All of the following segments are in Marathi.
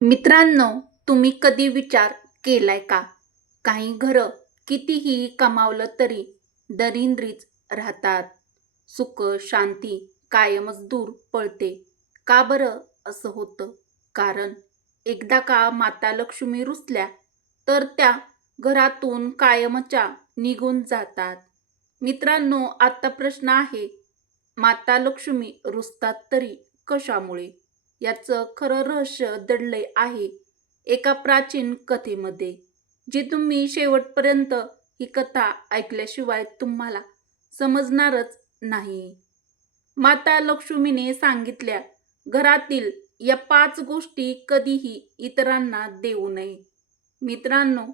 मित्रांनो तुम्ही कधी विचार केलाय का? काही घरं कितीही कमावलं तरी दरिंद्रीच राहतात. सुख शांती कायमच दूर पळते. का बरं असं होतं? कारण एकदा का माता लक्ष्मी रुसल्या तर त्या घरातून कायमच्या निघून जातात. मित्रांनो आता प्रश्न आहे माता लक्ष्मी रुसतात तरी कशामुळे? याचं खरं रहस्य दडलंय आहे एका प्राचीन कथेमध्ये जी तुम्ही शेवटपर्यंत ही कथा ऐकल्याशिवाय तुम्हाला समजणारच नाही. माता लक्ष्मीने सांगितल्या घरातील या पाच गोष्टी कधीही इतरांना देऊ नये. मित्रांनो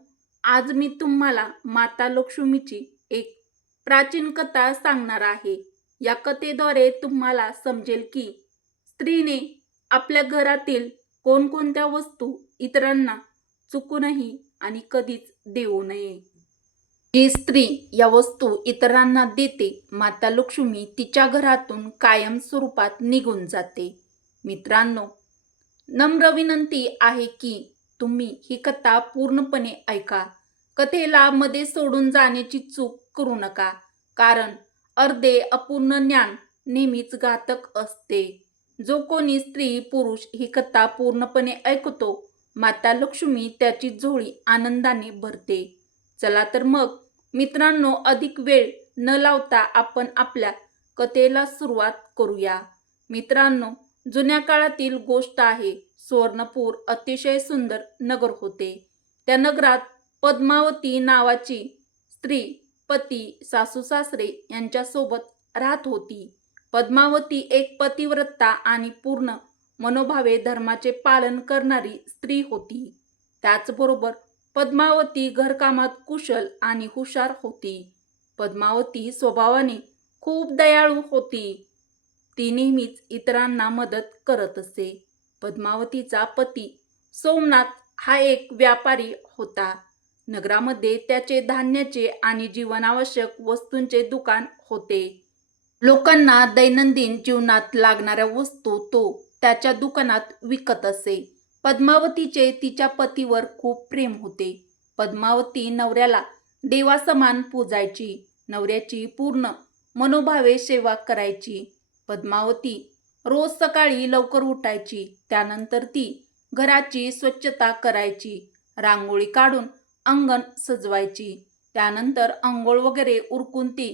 आज मी तुम्हाला माता लक्ष्मीची एक प्राचीन कथा सांगणार आहे. या कथेद्वारे तुम्हाला समजेल की स्त्रीने आपल्या घरातील कोणकोणत्या वस्तू इतरांना चुकूनही आणि कधीच देऊ नये. जी स्त्री या वस्तू इतरांना देते माता लक्ष्मी तिच्या घरातून कायम स्वरूपात निघून जाते. मित्रांनो नम्र विनंती आहे की तुम्ही ही कथा पूर्णपणे ऐका. कथेला मध्ये सोडून जाण्याची चूक करू नका कारण अर्धे अपूर्ण ज्ञान नेहमीच घातक असते. जो कोणी स्त्री पुरुष ही कथा पूर्णपणे ऐकतो माता लक्ष्मी त्याची झोळी आनंदाने भरते. चला तर मग मित्रांनो अधिक वेळ न लावता आपण आपल्या कथेला सुरुवात करूया. मित्रांनो जुन्या काळातील गोष्ट आहे सुवर्णपूर अतिशय सुंदर नगर होते. त्या नगरात पद्मावती नावाची स्त्री पती सासू सासरे यांच्यासोबत राहत होती. पद्मावती एक पतिव्रता आणि पूर्ण मनोभावे धर्माचे पालन करणारी स्त्री होती. त्याचबरोबर पद्मावती घरकामात कुशल आणि हुशार होती. पद्मावती स्वभावाने खूप दयाळू होती. ती नेहमीच इतरांना मदत करत असे. पद्मावतीचा पती सोमनाथ हा एक व्यापारी होता. नगरामध्ये त्याचे धान्याचे आणि जीवनावश्यक वस्तूंचे दुकान होते. लोकांना दैनंदिन जीवनात लागणाऱ्या वस्तू तो त्याच्या दुकानात विकत असे. पद्मावतीचे तिच्या पतीवर खूप प्रेम होते. पद्मावती नवऱ्याला देवासमान पूजायची नवऱ्याची पूर्ण मनोभावे सेवा करायची. पद्मावती रोज सकाळी लवकर उठायची त्यानंतर ती घराची स्वच्छता करायची रांगोळी काढून अंगण सजवायची त्यानंतर अंघोळ वगैरे उरकून ती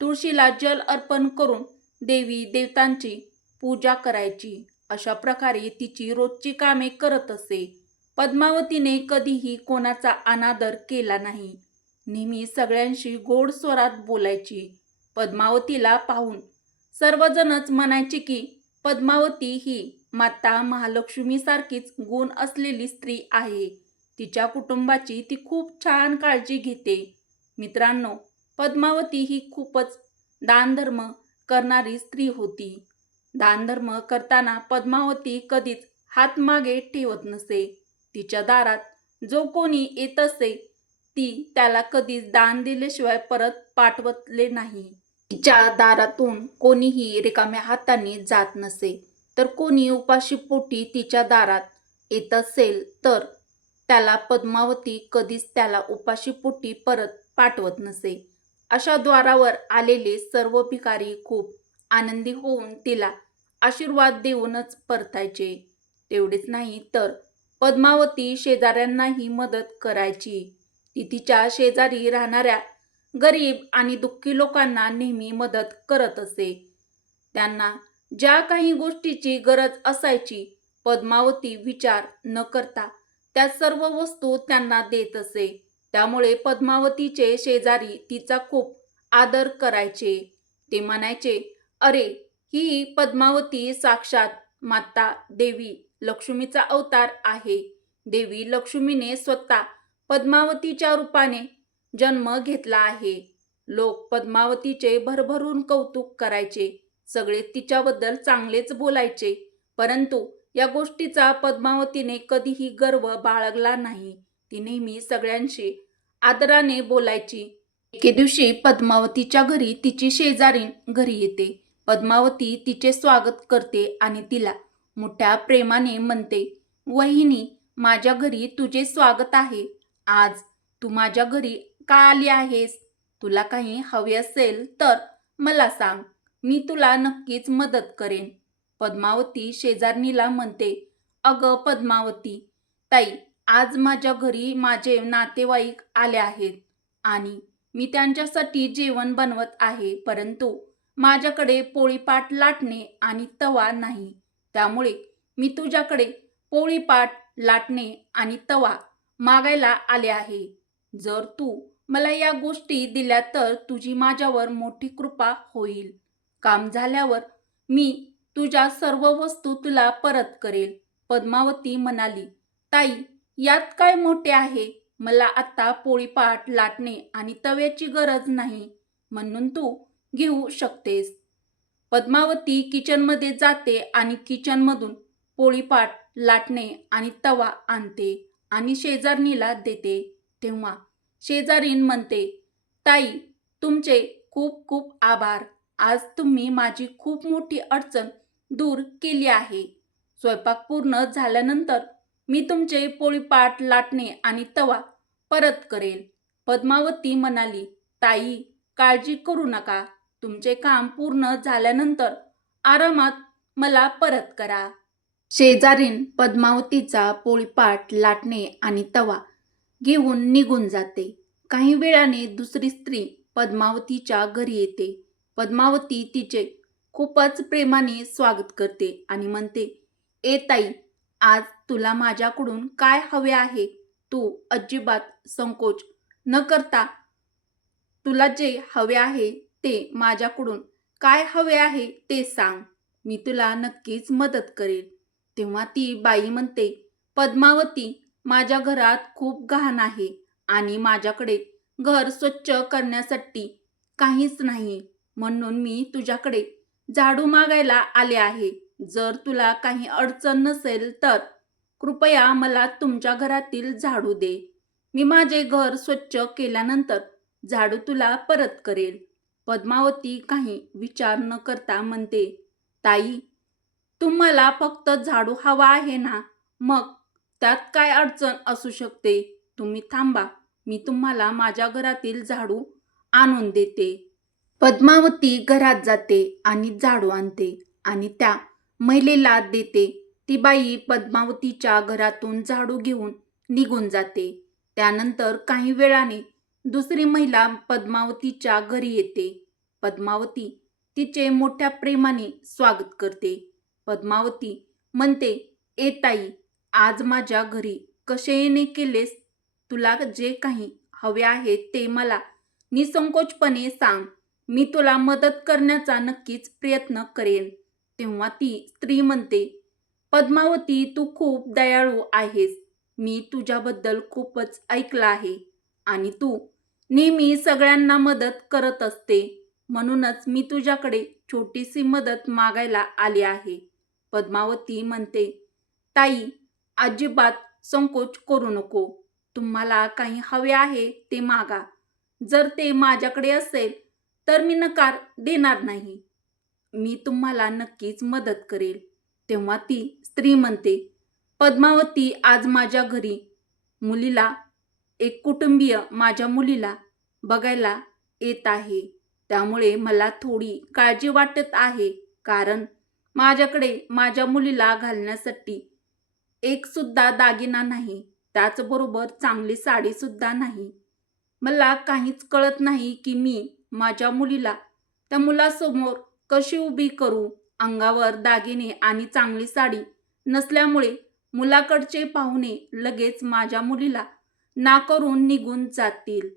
तुळशीला जल अर्पण करून देवी देवतांची पूजा करायची. अशा प्रकारे तिची रोजची कामे करत असे. पद्मावतीने कधीही कोणाचा अनादर केला नाही. नेहमी सगळ्यांशी गोड स्वरात बोलायची. पद्मावतीला पाहून सर्वजणच म्हणायचे की पद्मावती ही माता महालक्ष्मीसारखीच गुण असलेली स्त्री आहे. तिच्या कुटुंबाची ती खूप छान काळजी घेते. मित्रांनो पद्मावती ही खूपच दानधर्म करणारी स्त्री होती. दानधर्म करताना पद्मावती कधीच हात मागे ठेवत नसे. तिच्या दारात जो कोणी येत असे ती त्याला कधीच दान दिल्याशिवाय परत पाठवतले नाही. तिच्या दारातून कोणीही रिकाम्या हाताने जात नसे. तर कोणी उपाशी पोटी तिच्या दारात येत असेल तर त्याला पद्मावती कधीच त्याला उपाशी पोटी परत पाठवत नसे. अशा द्वारावर आलेले सर्व भिकारी खूप आनंदी होऊन तिला आशीर्वाद देऊनच परतायचे. तेवढेच नाही तर पद्मावती शेजाऱ्यांनाही मदत करायची. ती तिच्या शेजारी राहणाऱ्या गरीब आणि दुःखी लोकांना नेहमी मदत करत असे. त्यांना ज्या काही गोष्टीची गरज असायची पद्मावती विचार न करता त्या सर्व वस्तू त्यांना देत असे. त्यामुळे पद्मावतीचे शेजारी तिचा खूप आदर करायचे. ते म्हणायचे अरे ही पद्मावती साक्षात माता देवी लक्ष्मीचा अवतार आहे. देवी लक्ष्मीने स्वतः पद्मावतीच्या रूपाने जन्म घेतला आहे. लोक पद्मावतीचे भरभरून कौतुक करायचे. सगळे तिच्याबद्दल चांगलेच बोलायचे. परंतु या गोष्टीचा पद्मावतीने कधीही गर्व बाळगला नाही. ती नेहमी सगळ्यांशी आदराने बोलायची. एके दिवशी पद्मावतीच्या घरी तिची शेजारीन घरी येते. पद्मावती तिचे स्वागत करते आणि तिला मोठ्या प्रेमाने म्हणते वहिनी माझ्या घरी तुझे स्वागत आहे. आज तू माझ्या घरी का आली आहेस? तुला काही हवे असेल तर मला सांग. मी तुला नक्कीच मदत करेन. पद्मावती शेजारणीला म्हणते अगं पद्मावती ताई आज माझ्या घरी माझे नातेवाईक आले आहेत आणि मी त्यांच्यासाठी जेवण बनवत आहे परंतु माझ्याकडे पोळीपाट लाटणे आणि तवा नाही. त्यामुळे मी तुझ्याकडे पोळीपाट लाटणे आणि तवा मागायला आले आहे. जर तू मला या गोष्टी दिल्या तर तुझी माझ्यावर मोठी कृपा होईल. काम झाल्यावर मी तुझ्या सर्व वस्तू तुला परत करेल पद्मावती म्हणाली. ताई यात काय मोठे आहे? मला आता पोळीपाट लाटणे आणि तव्याची गरज नाही म्हणून तू घेऊ शकतेस. पद्मावती किचनमध्ये जाते आणि किचनमधून पोळीपाट लाटणे आणि तवा आणते आणि शेजारणीला देते. तेव्हा शेजारीन म्हणते ताई तुमचे खूप खूप आभार. आज तुम्ही माझी खूप मोठी अडचण दूर केली आहे. स्वयंपाक पूर्ण झाल्यानंतर मी तुमचे पोळीपाट लाटणे आणि तवा परत करेल पद्मावती म्हणाली ताई काळजी करू नका. तुमचे काम पूर्ण झाल्यानंतर आरामात मला परत करा. शेजारीन पद्मावतीचा पोळीपाट लाटणे आणि तवा घेऊन निघून जाते. काही वेळाने दुसरी स्त्री पद्मावतीच्या घरी येते. पद्मावती तिचे खूपच प्रेमाने स्वागत करते आणि म्हणते ए ताई आज तुला माझ्याकडून काय हवे आहे? तू अजिबात संकोच न करता तुला जे हवे आहे ते माझ्याकडून काय हवे आहे ते सांग. मी तुला नक्कीच मदत करेल. तेव्हा ती बाई म्हणते पद्मावती माझ्या घरात खूप घाण आहे आणि माझ्याकडे घर स्वच्छ करण्यासाठी काहीच नाही. म्हणून मी तुझ्याकडे झाडू मागायला आले आहे. जर तुला काही अडचण नसेल तर कृपया मला तुमच्या घरातील झाडू दे. मी माझे घर स्वच्छ केल्यानंतर झाडू तुला परत करेल. पद्मावती काही विचार न करता म्हणते ताई तुम्हाला फक्त झाडू हवा आहे ना? मग त्यात काय अडचण असू शकते? तुम्ही थांबा मी तुम्हाला माझ्या घरातील झाडू आणून देते. पद्मावती घरात जाते आणि झाडू आणते आणि त्या महिलेला देते. ती बाई पद्मावतीच्या घरातून झाडू घेऊन निघून जाते. त्यानंतर काही वेळाने दुसरी महिला पद्मावतीच्या घरी येते. पद्मावती तिचे मोठ्या प्रेमाने स्वागत करते. पद्मावती म्हणते ए ताई आज माझ्या घरी कशेने केलेस? तुला जे काही हवे आहे ते मला निसंकोचपणे सांग. मी तुला मदत करण्याचा नक्कीच प्रयत्न करेन. तेव्हा ती स्त्री म्हणते पद्मावती तू खूप दयाळू आहेस. मी तुझ्याबद्दल खूपच ऐकलं आहे. आणि तू नेहमी सगळ्यांना मदत करत असते. म्हणूनच मी तुझ्याकडे छोटीशी मदत मागायला आली आहे. पद्मावती म्हणते ताई अजिबात संकोच करू नको. तुम्हाला काही हवे आहे ते मागा. जर ते माझ्याकडे असेल तर मी नकार देणार नाही. मी तुम्हाला नक्कीच मदत करेल. तेव्हा ती स्त्री म्हणते पद्मावती आज माझ्या घरी. मुलीला एक कुटुंबीय माझ्या मुलीला बघायला येत आहे. त्यामुळे मला थोडी काळजी वाटत आहे कारण माझ्याकडे माझ्या मुलीला घालण्यासाठी एकसुद्धा दागिना नाही. त्याचबरोबर चांगली साडीसुद्धा नाही. मला काहीच कळत नाही की मी माझ्या मुलीला त्या मुलासमोर कशी उभी करू अंगावर दागिने आणि चांगली साडी नसल्यामुळे मुलाकडचे पाहुणे लगेच माझ्या मुलीला नाकारून निघून जातील.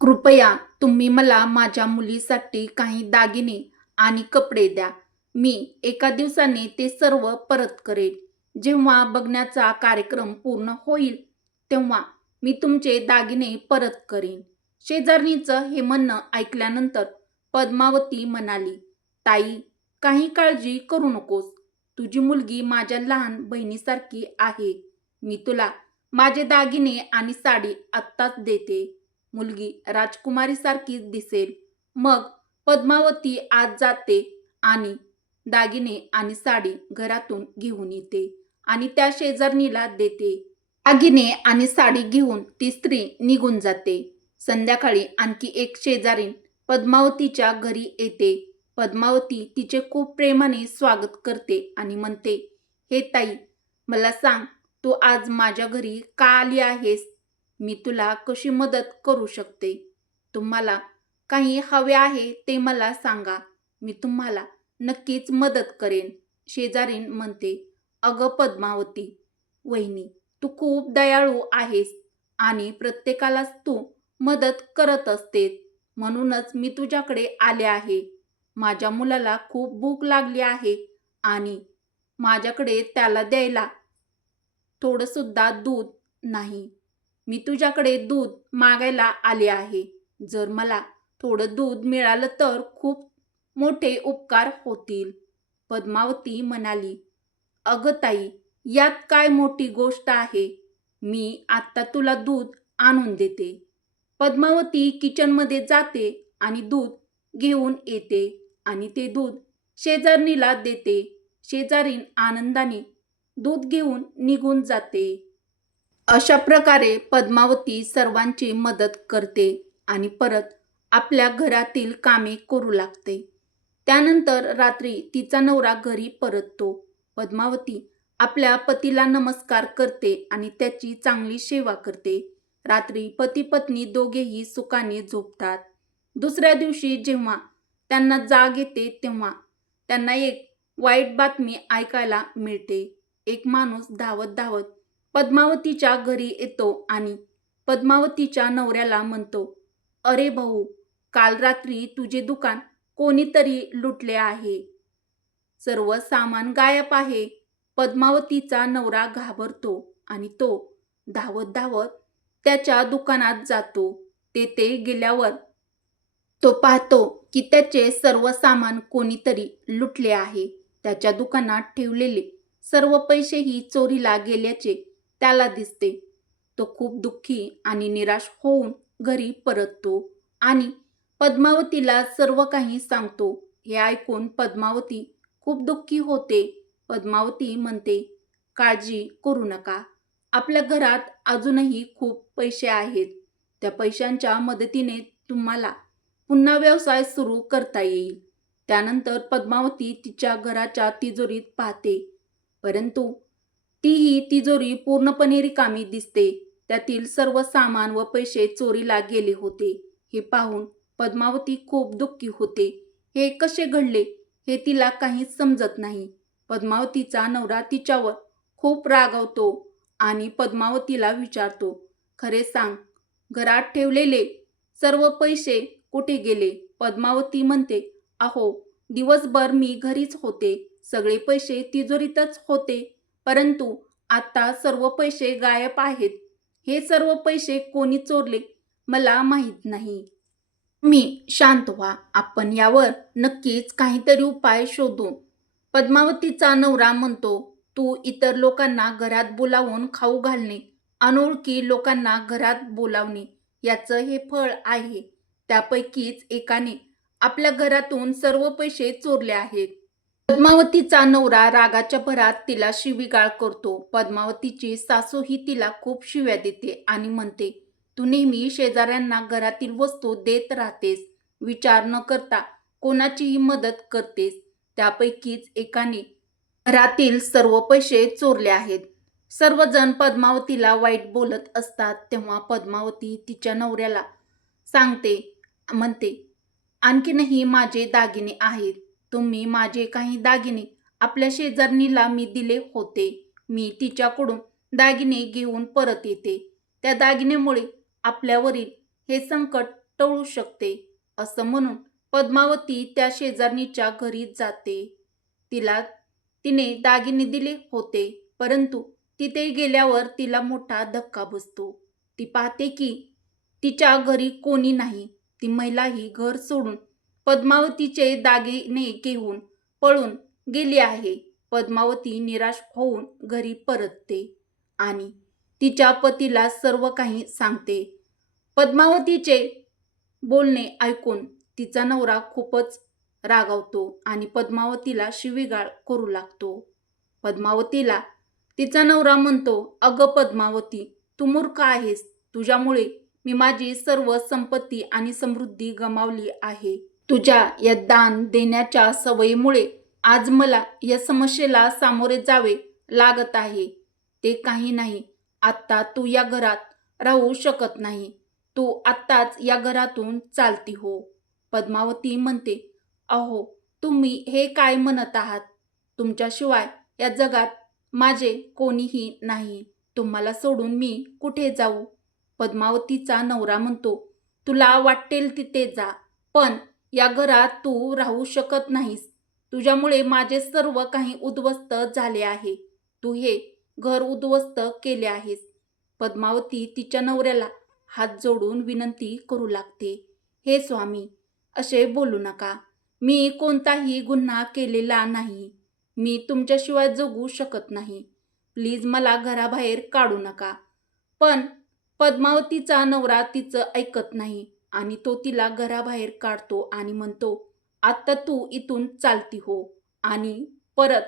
कृपया तुम्ही मला माझ्या मुलीसाठी काही दागिने आणि कपडे द्या. मी एका दिवसाने ते सर्व परत करेल जेव्हा बघण्याचा कार्यक्रम पूर्ण होईल तेव्हा मी तुमचे दागिने परत करेन. शेजारणीचं हे म्हणणं ऐकल्यानंतर पद्मावती म्हणाली ताई काही काळजी करू नकोस. तुझी मुलगी माझ्या लहान बहिणीसारखी आहे. मी तुला माझे दागिने आणि साडी आत्ताच देते. मुलगी राजकुमारीसारखीच दिसेल. मग पद्मावती आज जाते आणि दागिने आणि साडी घरातून घेऊन येते आणि त्या शेजारणीला देते. दागिने आणि साडी घेऊन ती स्त्री निघून जाते. संध्याकाळी आणखी एक शेजारीन पद्मावतीच्या घरी येते. पद्मावती तिचे खूप प्रेमाने स्वागत करते आणि म्हणते हे ताई मला सांग तू आज माझ्या घरी का आली आहेस? मी तुला कशी मदत करू शकते? तुम्हाला काही हवे आहे ते मला सांगा. मी तुम्हाला नक्कीच मदत करेन. शेजारीन म्हणते अगं पद्मावती वहिनी तू खूप दयाळू आहेस आणि प्रत्येकालाच तू मदत करत असतेस. म्हणूनच मी तुझ्याकडे आले आहे. माझ्या मुलाला खूप भूक लागली आहे आणि माझ्याकडे त्याला द्यायला थोडंसुद्धा दूध नाही. मी तुझ्याकडे दूध मागायला आले आहे. जर मला थोडं दूध मिळालं तर खूप मोठे उपकार होतील. पद्मावती म्हणाली अगं ताई यात काय मोठी गोष्ट आहे? मी आत्ता तुला दूध आणून देते. पद्मावती किचनमध्ये जाते आणि दूध घेऊन येते. आणि ते दूध शेजारणीला देते. शेजारीन आनंदाने दूध घेऊन निघून जाते. अशा प्रकारे पद्मावती सर्वांची मदत करते आणि परत आपल्या घरातील कामे करू लागते. त्यानंतर रात्री तिचा नवरा घरी परततो. पद्मावती आपल्या पतीला नमस्कार करते आणि त्याची चांगली सेवा करते. रात्री पती पत्नी दोघेही सुखाने झोपतात. दुसऱ्या दिवशी जेव्हा त्यांना जाग येते तेव्हा. त्यांना एक वाईट बातमी ऐकायला मिळते. एक माणूस धावत धावत पद्मावतीच्या घरी येतो आणि पद्मावतीच्या नवऱ्याला म्हणतो अरे भाऊ काल रात्री तुझे दुकान कोणीतरी लुटले आहे. सर्व सामान गायब आहे. पद्मावतीचा नवरा घाबरतो आणि तो धावत धावत त्याच्या दुकानात जातो. तेथे गेल्यावर तो पाहतो की त्याचे सर्व सामान कोणीतरी लुटले आहे. त्याच्या दुकानात ठेवलेले सर्व पैसेही चोरीला गेल्याचे त्याला दिसते. तो खूप दुःखी आणि निराश होऊन घरी परततो आणि पद्मावतीला सर्व काही सांगतो. हे ऐकून पद्मावती खूप दुःखी होते. पद्मावती म्हणते काळजी करू नका. आपल्या घरात अजूनही खूप पैसे आहेत. त्या पैशांच्या मदतीने तुम्हाला पुन्हा व्यवसाय सुरू करता येईल. त्यानंतर पद्मावती तिच्या घराच्या तिजोरीत पाहते. परंतु तीही तिजोरी पूर्णपणे रिकामी दिसते. त्यातील सर्व सामान व पैसे चोरीला गेले होते. हे पाहून पद्मावती खूप दुःखी होते. हे कसे घडले हे तिला काहीच समजत नाही. पद्मावतीचा नवरा तिच्यावर खूप रागवतो आणि पद्मावतीला विचारतो खरे सांग घरात ठेवलेले सर्व पैसे कुठे गेले? पद्मावती म्हणते अहो दिवसभर मी घरीच होते. सगळे पैसे तिजोरीतच होते. परंतु आता सर्व पैसे गायब आहेत. हे सर्व पैसे कोणी चोरले? मला माहीत नाही. मी शांत व्हा. आपण यावर नक्कीच काहीतरी उपाय शोधू. पद्मावतीचा नवरा म्हणतो तू इतर लोकांना घरात बोलावून खाऊ घालणे. अनोळखी लोकांना घरात बोलावणे. याचं हे फळ आहे. त्यापैकीच एकाने आपल्या घरातून सर्व पैसे चोरले आहेत. पद्मावतीचा नवरा रागाच्या भरात तिला शिवीगाळ करतो. पद्मावतीची सासूही तिला खूप शिव्या देते आणि म्हणते तू नेहमी शेजाऱ्यांना घरातील वस्तू देत राहतेस. विचार न करता कोणाचीही मदत करतेस. त्यापैकीच एकाने घरातील सर्व पैसे चोरले आहेत. सर्वजण पद्मावतीला वाईट बोलत असतात तेव्हा पद्मावती तिच्या नवऱ्याला सांगते म्हणते आणखीनही माझे दागिने आहेत. तुम्ही माझे काही दागिने आपल्या शेजारणीला मी दिले होते. मी तिच्याकडून दागिने घेऊन परत येते. त्या दागिन्यामुळे आपल्यावरील हे संकट टळू शकते असं म्हणून पद्मावती त्या शेजारणीच्या घरी जाते. तिला तिने दागिने दिले होते परंतु तिथे गेल्यावर तिला मोठा धक्का बसतो. ती पाहते की तिच्या घरी कोणी नाही. ती महिलाही घर सोडून पद्मावतीचे दागिने घेऊन पळून गेली आहे. पद्मावती निराश होऊन घरी परतते आणि तिच्या पतीला सर्व काही सांगते. पद्मावतीचे बोलणे ऐकून तिचा नवरा खूपच रागावतो आणि पद्मावतीला शिवीगाळ करू लागतो. पद्मावतीला तिचा नवरा म्हणतो अगं पद्मावती तू मूर्ख आहेस. तुझ्यामुळे मी माझी सर्व संपत्ती आणि समृद्धी गमावली आहे. तुझ्या या दान देण्याच्या सवयीमुळे आज मला या समस्येला सामोरे जावे लागत आहे. ते काही नाही. आत्ता तू या घरात राहू शकत नाही. तू आत्ताच या घरातून चालती हो. पद्मावती म्हणते अहो तुम्ही हे काय म्हणत आहात? तुमच्याशिवाय या जगात माझे कोणीही नाही. तुम्हाला सोडून मी कुठे जाऊ? पद्मावतीचा नवरा म्हणतो तुला वाटेल तिथे जा पण या घरात तू राहू शकत नाहीस. तुझ्यामुळे माझे सर्व काही उद्ध्वस्त झाले आहे. तू हे घर उद्ध्वस्त केले आहेस. पद्मावती तिच्या नवऱ्याला हात जोडून विनंती करू लागते हे स्वामी असे बोलू नका. मी कोणताही गुन्हा केलेला नाही. मी तुमच्याशिवाय जगू शकत नाही. प्लीज मला घराबाहेर काढू नका. पण पद्मावतीचा नवरा तिचं ऐकत नाही आणि तो तिला घराबाहेर काढतो आणि म्हणतो आत्ता तू इथून चालती हो आणि परत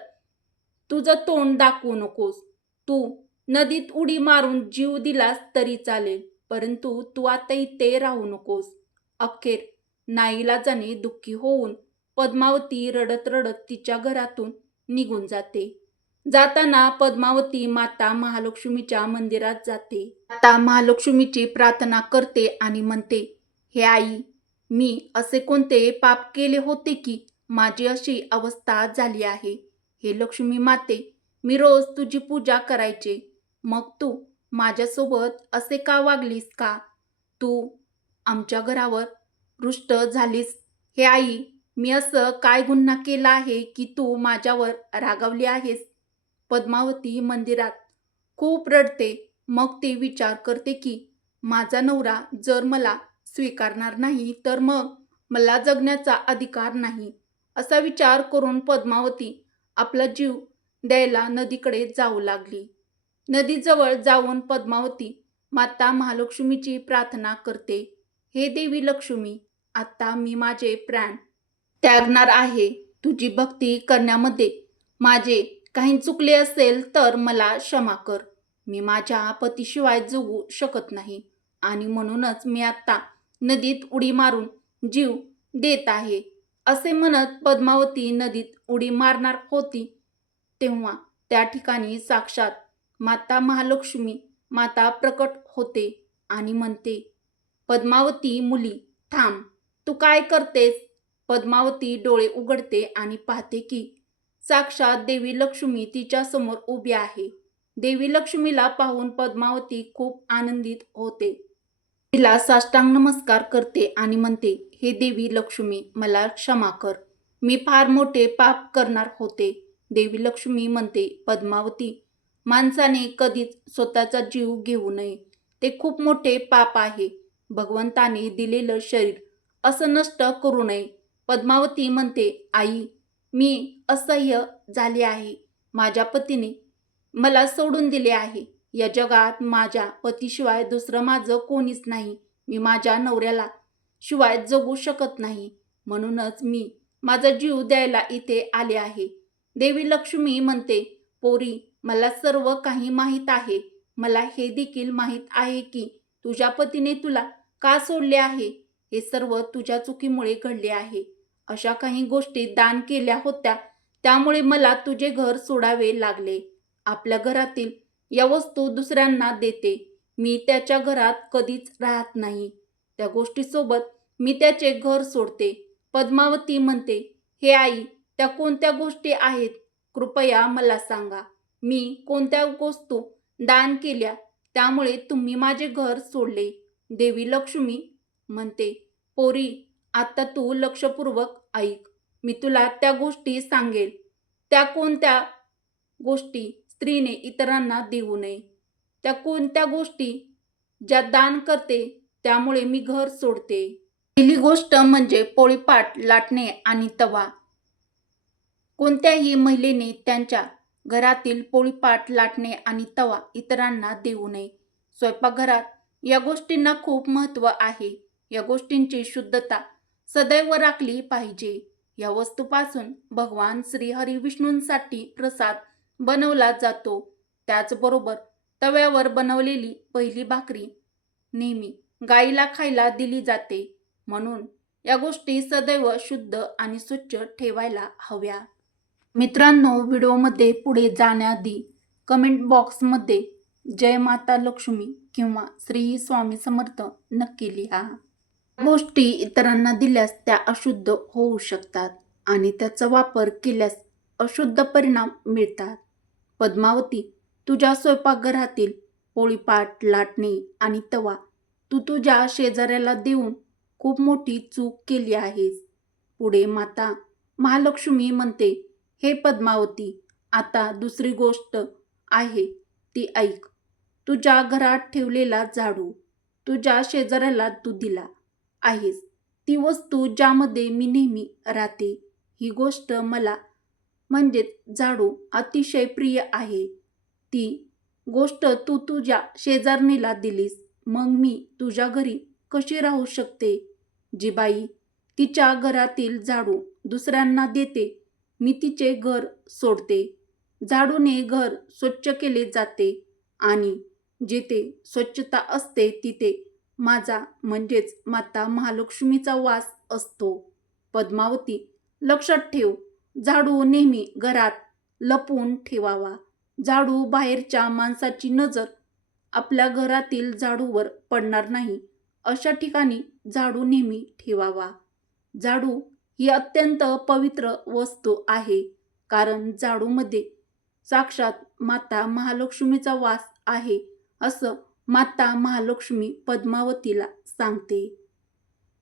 तुझं तोंड दाखवू नकोस. तू नदीत उडी मारून जीव दिलास तरी चालेल परंतु तू आता इथे राहू नकोस. अखेर नाईलाजाने दुःखी होऊन पद्मावती रडत रडत तिच्या घरातून निघून जाते. जाताना पद्मावती माता महालक्ष्मीच्या मंदिरात जाते. आता महालक्ष्मीची प्रार्थना करते आणि म्हणते हे आई मी असे कोणते पाप केले होते की माझी अशी अवस्था झाली आहे? हे लक्ष्मी माते मी रोज तुझी पूजा करायचे. मग तू माझ्यासोबत असे का वागलीस का? तू आमच्या घरावर रुष्ट झालीस. हे आई मी असं काय गुन्हा केला आहे की तू माझ्यावर रागावली आहेस? पद्मावती मंदिरात. खूप रडते. मग ती विचार करते की माझा नवरा जर मला स्वीकारणार नाही तर मग मला जगण्याचा अधिकार नाही. असा विचार करून पद्मावती आपला जीव द्यायला नदीकडे जाऊ लागली. नदीजवळ जाऊन पद्मावती माता महालक्ष्मीची प्रार्थना करते. हे देवी लक्ष्मी आता मी माझे प्राण त्यागणार आहे. तुझी भक्ती करण्यामध्ये माझे काही चुकले असेल तर मला क्षमा कर. मी माझ्या पतीशिवाय जगू शकत नाही आणि म्हणूनच मी आत्ता नदीत उडी मारून जीव देत आहे असे म्हणत पद्मावती नदीत उडी मारणार होती. तेव्हा त्या ठिकाणी साक्षात माता महालक्ष्मी माता प्रकट होते आणि म्हणते पद्मावती मुली थांब. तू काय करतेस? पद्मावती डोळे उघडते आणि पाहते की साक्षात देवी लक्ष्मी तिच्या समोर उभी आहे. देवी लक्ष्मीला पाहून पद्मावती खूप आनंदित होते. तिला साष्टांग नमस्कार करते आणि म्हणते हे देवी लक्ष्मी मला क्षमा कर. मी फार मोठे पाप करणार होते. देवी लक्ष्मी म्हणते पद्मावती माणसाने कधीच स्वतःचा जीव घेऊ नये. ते खूप मोठे पाप आहे. भगवंताने दिलेलं शरीर असं नष्ट करू नये. पद्मावती म्हणते आई मी असह्य झाले आहे. माझ्या पतीने मला सोडून दिले आहे. या जगात माझ्या पतीशिवाय दुसरं माझं कोणीच नाही. मी माझ्या नवऱ्याला शिवाय जगू शकत नाही. म्हणूनच मी माझा जीव द्यायला इथे आले आहे. देवी लक्ष्मी म्हणते पोरी मला सर्व काही माहीत आहे. मला हे देखील माहीत आहे की तुझ्या पतीने तुला का सोडले आहे? हे सर्व तुझ्या चुकीमुळे घडले आहे. अशा काही गोष्टी दान केल्या होत्या. त्यामुळे मला तुझे घर सोडावे लागले. आपल्या घरातील या वस्तू दुसऱ्यांना देते. मी त्याच्या घरात कधीच राहत नाही. त्या गोष्टीसोबत मी त्याचे घर सोडते. पद्मावती म्हणते हे आई त्या कोणत्या गोष्टी आहेत? कृपया मला सांगा. मी कोणत्या वस्तू दान केल्या? त्यामुळे तुम्ही माझे घर सोडले. देवी लक्ष्मी म्हणते पोरी आता तू लक्षपूर्वक ऐक. मी तुला त्या गोष्टी सांगेल. त्या कोणत्या गोष्टी स्त्रीने इतरांना देऊ नये? त्या कोणत्या गोष्टी ज्या दान करते त्यामुळे मी घर सोडते? पहिली गोष्ट म्हणजे पोळीपाट लाटणे आणि तवा. कोणत्याही महिलेने त्यांच्या घरातील पोळीपाट लाटणे आणि तवा इतरांना देऊ नये. स्वयंपाकघरात या गोष्टींना खूप महत्त्व आहे. या गोष्टींची शुद्धता सदैव राखली पाहिजे. या वस्तूपासून भगवान श्री हरी विष्णूंसाठी प्रसाद बनवला जातो. त्याचबरोबर तव्यावर बनवलेली पहिली भाकरी नेहमी गाईला खायला दिली जाते. म्हणून या गोष्टी सदैव शुद्ध आणि स्वच्छ ठेवायला हव्या. मित्रांनो व्हिडिओमध्ये पुढे जाण्याआधी कमेंट बॉक्समध्ये जय माता लक्ष्मी किंवा श्री स्वामी समर्थ नक्की लिहा. गोष्टी इतरांना दिल्यास त्या अशुद्ध होऊ शकतात आणि त्याचा वापर केल्यास अशुद्ध परिणाम मिळतात. पद्मावती तुझ्या स्वयंपाकघरातील पोळीपाट लाटणे आणि तवा तू तुझ्या शेजाऱ्याला देऊन खूप मोठी चूक केली आहेस. पुढे माता महालक्ष्मी म्हणते हे पद्मावती आता दुसरी गोष्ट आहे ती ऐक. तुझ्या घरात ठेवलेला झाडू तुझ्या शेजाऱ्याला तू दिला. आहेस. ती वस्तू ज्यामध्ये मी नेहमी राहते ही गोष्ट मला म्हणजेच झाडू अतिशय प्रिय आहे. ती गोष्ट तू तुझ्या शेजारणीला दिलीस मग मी तुझ्या घरी कशी राहू शकते? जी बाई तिच्या घरातील झाडू दुसऱ्यांना देते मी तिचे घर सोडते. झाडूने घर स्वच्छ केले जाते आणि जिथे स्वच्छता असते तिथे माझा म्हणजेच माता महालक्ष्मीचा वास असतो. पद्मावती लक्षात ठेव झाडू नेहमी घरात लपवून ठेवावा. झाडू बाहेरच्या माणसाची नजर आपल्या घरातील झाडूवर पडणार नाही. अशा ठिकाणी झाडू नेहमी ठेवावा. झाडू ही अत्यंत पवित्र वस्तू आहे कारण झाडूमध्ये साक्षात माता महालक्ष्मीचा वास आहे असं माता महालक्ष्मी पद्मावतीला सांगते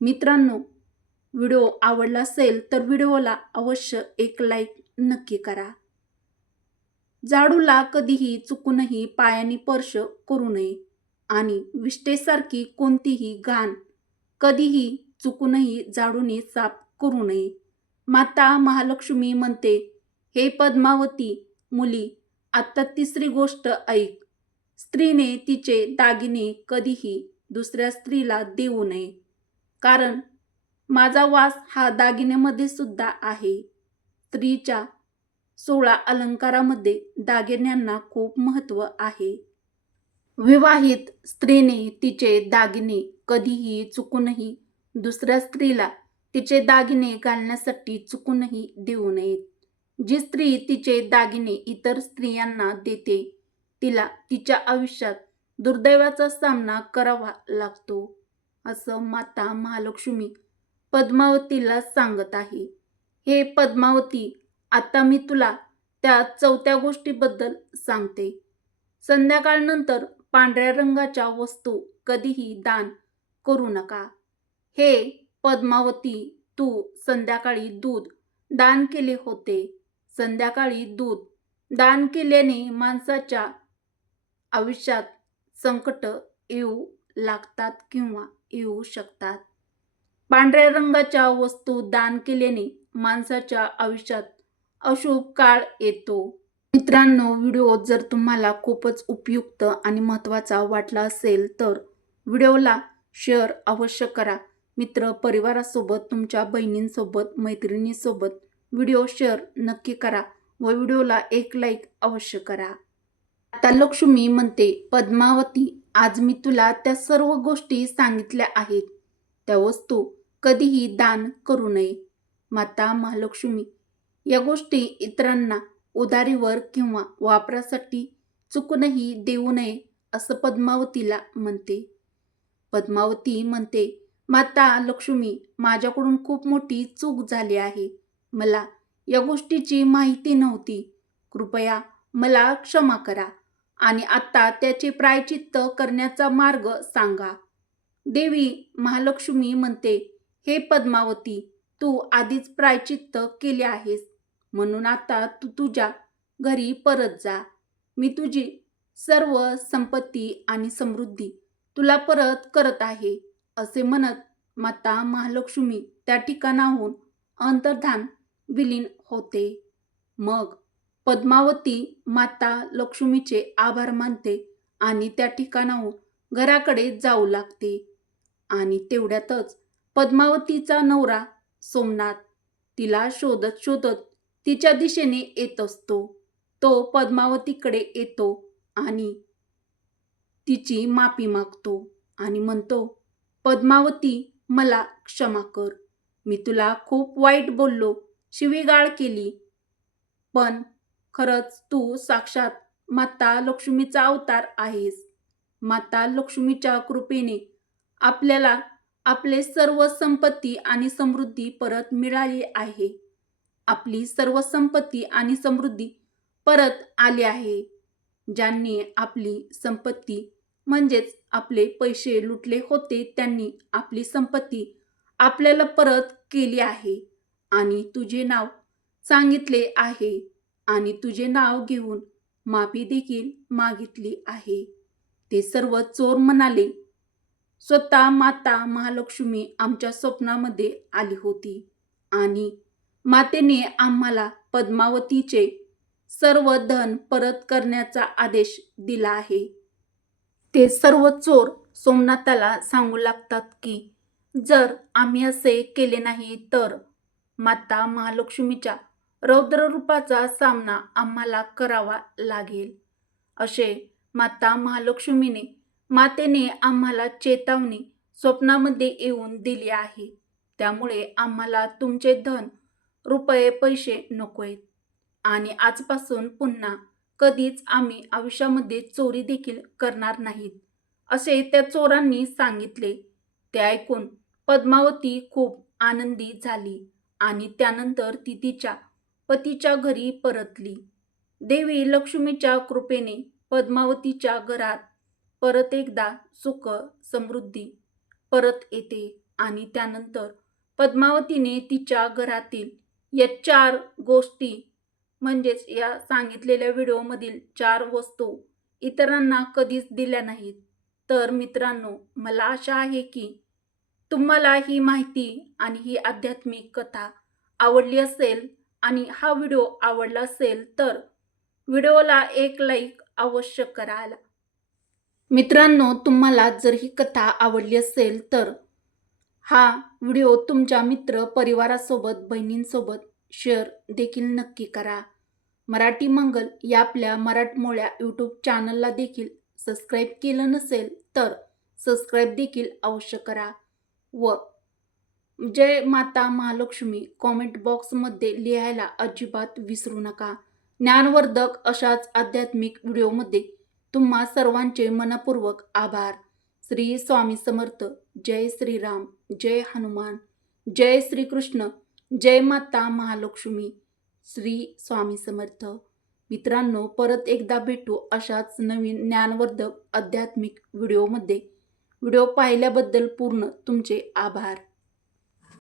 मित्रांनो व्हिडिओ आवडला असेल तर व्हिडिओला अवश्य एक लाईक नक्की करा. झाडूला कधीही चुकूनही पायाने स्पर्श करू नये आणि विष्टेसारखी कोणतीही घाण कधीही चुकूनही झाडूने साफ करू नये माता महालक्ष्मी म्हणते हे पद्मावती मुली आत्ता तिसरी गोष्ट ऐक. स्त्रीने तिचे दागिने कधीही दुसऱ्या स्त्रीला देऊ नये. कारण माझा वास हा दागिन्यामध्ये सुद्धा आहे. स्त्रीच्या सोळा अलंकारामध्ये दागिन्यांना खूप महत्त्व आहे. विवाहित स्त्रीने तिचे दागिने कधीही चुकूनही दुसऱ्या स्त्रीला तिचे दागिने घालण्यासाठी चुकूनही देऊ नयेत. जी स्त्री तिचे दागिने इतर स्त्रियांना देते तिला तिच्या आयुष्यात दुर्दैवाचा सामना करावा लागतो असं माता महालक्ष्मी पद्मावतीला सांगत आहे. हे पद्मावती आता मी तुला त्या चौथ्या गोष्टीबद्दल सांगते. संध्याकाळनंतर पांढऱ्या रंगाच्या वस्तू कधीही दान करू नका. हे पद्मावती तू संध्याकाळी दूध दान केले होते. संध्याकाळी दूध दान केल्याने माणसाच्या आयुष्यात संकट येऊ लागतात किंवा येऊ शकतात. पांढऱ्या रंगाच्या वस्तू दान केल्याने माणसाच्या आयुष्यात अशुभ काळ येतो. मित्रांनो व्हिडिओ जर तुम्हाला खूपच उपयुक्त आणि महत्त्वाचा वाटला असेल तर व्हिडिओला शेअर अवश्य करा. मित्र परिवारासोबत तुमच्या बहिणींसोबत मैत्रिणीसोबत व्हिडिओ शेअर नक्की करा व व्हिडिओला एक लाईक अवश्य करा. आता लक्ष्मी म्हणते पद्मावती आज मी तुला त्या सर्व गोष्टी सांगितल्या आहेत. त्या वस्तू कधीही दान करू नये. माता महालक्ष्मी या गोष्टी इतरांना उदारीवर किंवा वापरासाठी चुकूनही देऊ नये असं पद्मावतीला म्हणते. पद्मावती म्हणते माता लक्ष्मी माझ्याकडून खूप मोठी चूक झाली आहे. मला या गोष्टीची माहिती नव्हती. कृपया मला क्षमा करा. आणि आत्ता त्याचे प्रायचित्त करण्याचा मार्ग सांगा. देवी महालक्ष्मी म्हणते हे पद्मावती तू आधीच प्रायचित्त केले आहेस. म्हणून आता तू तुझ्या घरी परत जा. मी तुझी सर्व संपत्ती आणि समृद्धी तुला परत करत आहे असे म्हणत माता महालक्ष्मी त्या ठिकाणाहून अंतर्धान विलीन होते. मग पद्मावती माता लक्ष्मीचे आभार मानते आणि त्या ठिकाणाहून घराकडे जाऊ लागते. आणि तेवढ्यातच पद्मावतीचा नवरा सोमनाथ तिला शोधत शोधत तिच्या दिशेने येत असतो. तो पद्मावतीकडे येतो आणि तिची माफी मागतो आणि म्हणतो पद्मावती मला क्षमा कर. मी तुला खूप वाईट बोललो शिवीगाळ केली. पण खरंच तू साक्षात माता लक्ष्मीचा अवतार आहेस. माता लक्ष्मीच्या कृपेने आपल्याला आपले सर्व संपत्ती आणि समृद्धी परत मिळाली आहे. आपली सर्व संपत्ती आणि समृद्धी परत आली आहे. ज्यांनी आपली संपत्ती म्हणजेच आपले पैसे लुटले होते त्यांनी आपली संपत्ती आपल्याला परत केली आहे. आणि तुझे नाव सांगितले आहे. आणि तुझे नाव घेऊन माफी देखील मागितली आहे. ते सर्व चोर म्हणाले स्वतः माता महालक्ष्मी आमच्या स्वप्नामध्ये आली होती आणि मातेने आम्हाला पद्मावतीचे सर्व धन परत करण्याचा आदेश दिला आहे. ते सर्व चोर सोमनाथाला सांगू लागतात की जर आम्ही असे केले नाही तर माता महालक्ष्मीच्या रौद्ररूपाचा सामना आम्हाला करावा लागेल. असे माता महालक्ष्मीने मातेने आम्हाला चेतावणी स्वप्नामध्ये येऊन दिली आहे. त्यामुळे आम्हाला तुमचे धन रुपये पैसे नकोयत. आणि आजपासून पुन्हा कधीच आम्ही आयुष्यामध्ये चोरी देखील करणार नाहीत असे त्या चोरांनी सांगितले. ते ऐकून पद्मावती खूप आनंदी झाली आणि त्यानंतर ती तिच्या पतीच्या घरी परतली. देवी लक्ष्मीच्या कृपेने पद्मावतीच्या घरात परत एकदा सुख समृद्धी परत येते आणि त्यानंतर पद्मावतीने तिच्या घरातील या चार गोष्टी म्हणजेच या सांगितलेल्या व्हिडिओमधील चार वस्तू इतरांना कधीच दिल्या नाहीत. तर मित्रांनो मला आशा आहे की तुम्हाला ही माहिती आणि ही आध्यात्मिक कथा आवडली असेल आणि हा व्हिडिओ आवडला असेल तर व्हिडिओला एक लाईक अवश्य करायला. मित्रांनो तुम्हाला जर ही कथा आवडली असेल तर हा व्हिडिओ तुमच्या मित्र परिवारासोबत बहिणींसोबत शेअर देखील नक्की करा. मराठी मंगल या आपल्या मराठमोळ्या यूट्यूब चॅनलला देखील सबस्क्राईब केलं नसेल तर सबस्क्राईब देखील अवश्य करा व जय माता महालक्ष्मी कॉमेंट बॉक्समध्ये लिहायला अजिबात विसरू नका. ज्ञानवर्धक अशाच आध्यात्मिक व्हिडिओमध्ये तुम्हा सर्वांचे मनपूर्वक आभार. श्री स्वामी समर्थ जय श्रीराम जय हनुमान जय श्रीकृष्ण जय माता महालक्ष्मी. श्री स्वामी समर्थ. मित्रांनो परत एकदा भेटू अशाच नवीन ज्ञानवर्धक आध्यात्मिक व्हिडिओमध्ये व्हिडिओ पाहिल्याबद्दल पूर्ण तुमचे आभार.